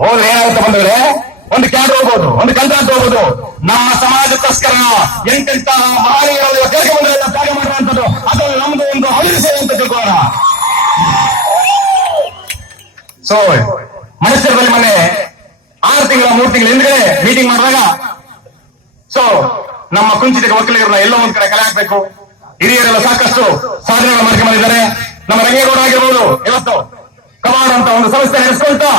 ಹೋದ್ರೆ ಏನಾಗುತ್ತೆ ಬಂದ್ರೆ ಒಂದು ಕ್ಯಾಡ್ ಹೋಗ್ಬೋದು, ಒಂದು ಕಂಟ್ರಾಕ್ಟ್ ಹೋಗ್ಬೋದು. ನಮ್ಮ ಸಮಾಜಕ್ಕೋಸ್ಕರ ಎಂತೆಂತ ಮಹಾನೀಯರಲ್ಲಿ ಕೆಳಗೆ ಬಂದರೆಲ್ಲ ತ್ಯಾಗ ಮಾಡುವಂಥದ್ದು, ಅದು ನಮ್ದು ಒಂದು ಹಳ್ಳಿ ಸೇವೆ ಅಂತ ತಿಳ್ಕೊಳ್ಳೋಣ. ಸೊ ಮನಸ್ಸರಲ್ಲಿ ಮೊನ್ನೆ 3 ತಿಂಗಳ ಹಿಂದ್ಗಡೆ ಮೀಟಿಂಗ್ ಮಾಡಿದಾಗ ಸೊ ನಮ್ಮ ಕುಂಚಿತ ಒಕ್ಕಲಿಗರನ್ನ ಎಲ್ಲೋ ಒಂದ್ ಕಡೆ ಕಲೆ ಹಾಕ್ಬೇಕು. ಹಿರಿಯರೆಲ್ಲ ಸಾಕಷ್ಟು ಸಾಧನೆಗಳು ಮಾಡ್ಕೊಂಡಿದ್ದಾರೆ. ನಮ್ಮ ರಂಗೇಗೌಡ ಆಗಿರ್ಬೋದು, ಇವತ್ತು ಕಮಾಂಡ್ ಅಂತ ಒಂದು ಸಂಸ್ಥೆ ನಡೆಸ್ಕೊಳ್ತಾ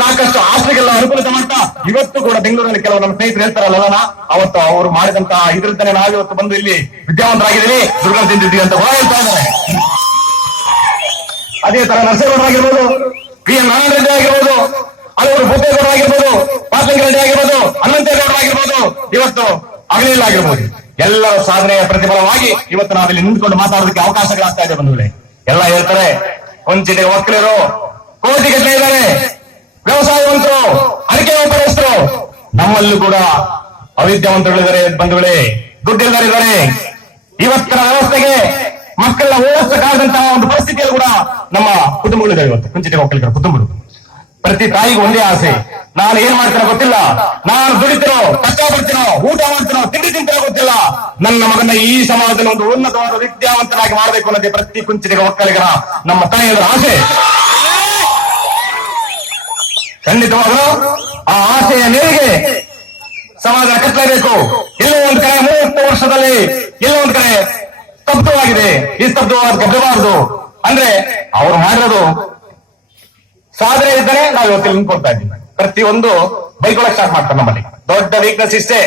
ಸಾಕಷ್ಟು ಆಸ್ತಿಗೆಲ್ಲ ಅನುಕೂಲತೆ ಮಾಡ್ತಾ ಇವತ್ತು ಕೂಡ ಬೆಂಗಳೂರಲ್ಲಿ ಕೆಲವು ನಮ್ಮ ಸ್ನೇಹಿತರು ಹೇಳ್ತಾರಲ್ಲ, ಅವತ್ತು ಅವರು ಮಾಡಿದಂತ ಇದ್ರಿಂದಲೇ ನಾವು ಇವತ್ತು ಬಂದು ಇಲ್ಲಿ ವಿದ್ಯಾವಂತರಾಗಿದ್ದೀವಿ, ದುರ್ಗ ತಿಂದಿದ್ದೀವಿ ಅಂತ ಹೇಳ್ತಾ ಇದ್ದಾರೆ. ಅದೇ ತರ ನರಸಿಂಹರಾಗಿರ್ಬೋದು, PM ನಾರಾಯಣ ರೆಡ್ಡಿ ಆಗಿರ್ಬೋದು, ಹಲವರು ಭೂಪೇಗೌಡ ಆಗಿರ್ಬೋದು, ಪಾರ್ಲಿಂಗ ರೆಡ್ಡಿ ಆಗಿರ್ಬೋದು, ಹನುಮಂತೇಗೌಡ ಆಗಿರ್ಬೋದು, ಇವತ್ತು ಅಗಲಿಲ್ಲ ಆಗಿರ್ಬೋದು, ಎಲ್ಲರ ಸಾಧನೆಯ ಪ್ರತಿಫಲವಾಗಿ ಇವತ್ತು ನಾವಿಲ್ಲಿ ನಿಂತ್ಕೊಂಡು ಮಾತಾಡೋದಕ್ಕೆ ಅವಕಾಶಗಳಾಗ್ತಾ ಇದೆ ಬಂಧುಗಳೇ. ಎಲ್ಲ ಹೇಳ್ತಾರೆ ಕೊಂಚಿಟ ಒಕ್ಕಲಿಗರು ಕೋಟಿಗಟ್ಟಲೆ ಇದ್ದಾರೆ, ವ್ಯವಸಾಯವಂತರು, ಅಡಿಕೆ ವ್ಯಾಪಾರಸ್ಥರು, ನಮ್ಮಲ್ಲೂ ಕೂಡ ಅವಿದ್ಯಾವಂತರುಗಳಿದ್ದಾರೆ ಬಂಧುಗಳೇ, ದುಡ್ಡಿಲ್ಲದರಿದ್ದಾರೆ. ಇವತ್ತಿನ ವ್ಯವಸ್ಥೆಗೆ ಮಕ್ಕಳನ್ನ ಓದಿಸಕ್ಕಾಗದಂತಹ ಒಂದು ಪರಿಸ್ಥಿತಿಯಲ್ಲಿ ಕೂಡ ನಮ್ಮ ಕುಟುಂಬಗಳಿದ್ದಾರೆ. ಇವತ್ತು ಕುಂಚಿಟ ಒಕ್ಕಲಿಗರ ಕುಟುಂಬಗಳು ಪ್ರತಿ ತಾಯಿಗೂ ಒಂದೇ ಆಸೆ, ನಾನು ಏನ್ ಮಾಡ್ತೀನೋ ಗೊತ್ತಿಲ್ಲ, ನಾನು ದುಡಿತೀನೋ, ಕಷ್ಟ ಪಡ್ತೀನೋ, ಊಟ ಮಾಡ್ತೀನೋ, ತಿಂಡಿ ತಿಂತೀನೋ ಗೊತ್ತಿಲ್ಲ, ನನ್ನ ಮಗನ ಈ ಸಮಾಜದಲ್ಲಿ ಒಂದು ಉನ್ನತವಾದ ವಿದ್ಯಾವಂತನಾಗಿ ಮಾಡಬೇಕು ಅನ್ನೋದೇ ಪ್ರತಿ ಕುಂಚಿಟಿಗ ಒಕ್ಕಲಿಗರ ನಮ್ಮ ತಾಯಿಯರ ಆಸೆ. ಖಂಡಿತವಾಗಲೂ ಆ ಆಸೆಯ ಮೇರೆಗೆ ಸಮಾಜ ಕಟ್ಟಲೇಬೇಕು. ಎಲ್ಲೋ ಒಂದ್ ಕಡೆ 30 ವರ್ಷದಲ್ಲಿ ಎಲ್ಲೋ ಒಂದ್ ಕಡೆ ಸ್ತಬ್ಧವಾಗಿದೆ, ಈ ಸ್ತಬ್ಧವಾಗಬಾರದು. ಅಂದ್ರೆ ಅವ್ರು ಮಾಡಿರೋದು ಸಾಧನೆ ಇದ್ದರೆ ನಾವು ಇವತ್ತು ನಿಂತ್ಕೊಳ್ತಾ ಇದ್ದೀವಿ. ಪ್ರತಿಯೊಂದು ಬೈಕೊಳಕ್ ಸ್ಟಾರ್ಟ್ ಮಾಡ್ತಾರೆ. ನಮ್ಮಲ್ಲಿ ದೊಡ್ಡ ವೀಕ್ನೆಸ್ ಇಷ್ಟೇ,